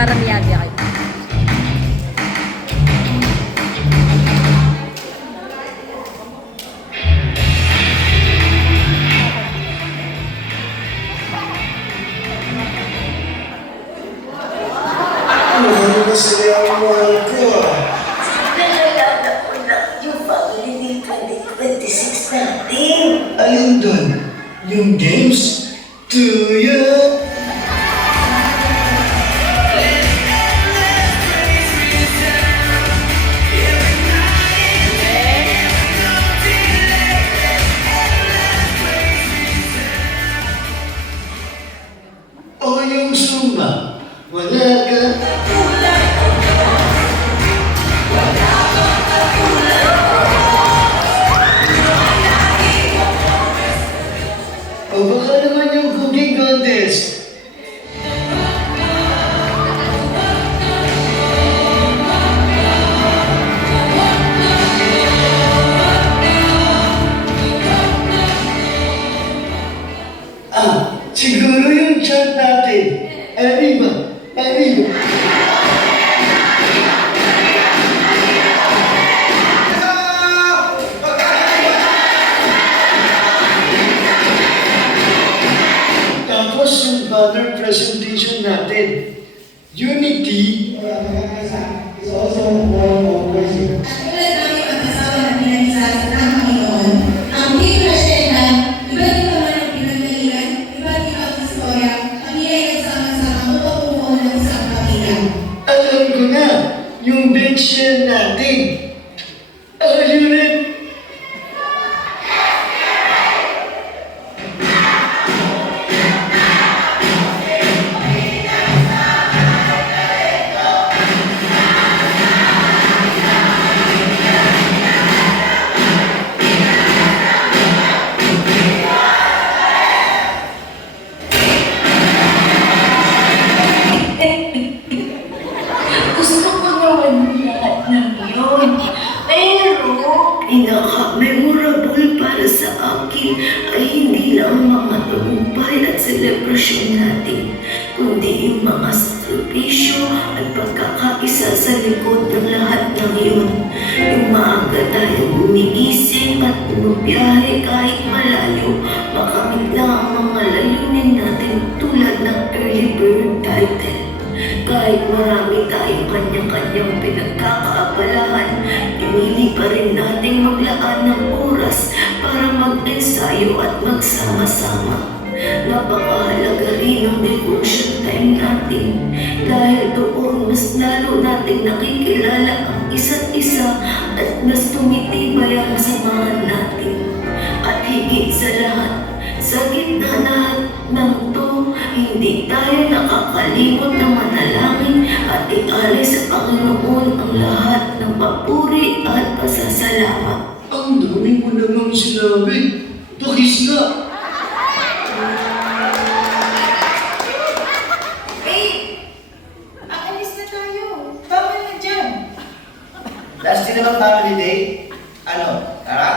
para miyagi kayo. Ano ba sila ang mahal ko? Nalala ko na yung family ni 2026 natin. Alin doon? Yung games? Tuya? O yung Zumba? Wala ka? O baka naman yung cooking contest? Siguro yung chat natin. Arriba! Arriba! Tapos yung banner presentation natin. Unity is also one of praising. Tulad namin ang asawa na pinag-isasa ng Panginoon, ang Biblia na iba't iba man ang pinanggalingan, iba't iba ang istorya, kami ay nagsama-sama upang bumuo ng isang pamilya. Alam ko na, yung bench natin. Unit! Gusto ko naman lahat ng yun. Pero, pinaka-memorable para sa akin ay hindi lang mga tagumpay at selebrasyon natin, kundi yung mga sakripisyo at pagkakaisa sa likod ng lahat ng yun. Yung maaga tayong gumigising at bumibiyahe kahit malayo, makamit lang ang mga layunin natin tulad ng early bird title. Kahit marami tayong kanya-kanyang pinagkakaabalahan, pinili pa rin nating maglaan ng oras para mag-ensayo at magsama-sama. Napakahalaga rin ang devotion time natin dahil doon mas lalo nating nakikilala ang isa't isa at mas tumitibay ang samahan natin. At higit sa lahat, sa gitna lahat ng to, hindi tayo nakakalimot na manalangin at ialay sa Panginoon ang lahat ng papuri at pasasalamat. Ang dami mo namang sinabi. Pakis nga. Aalis na tayo. Tama na dyan. Last din naman family day. Ano, tara?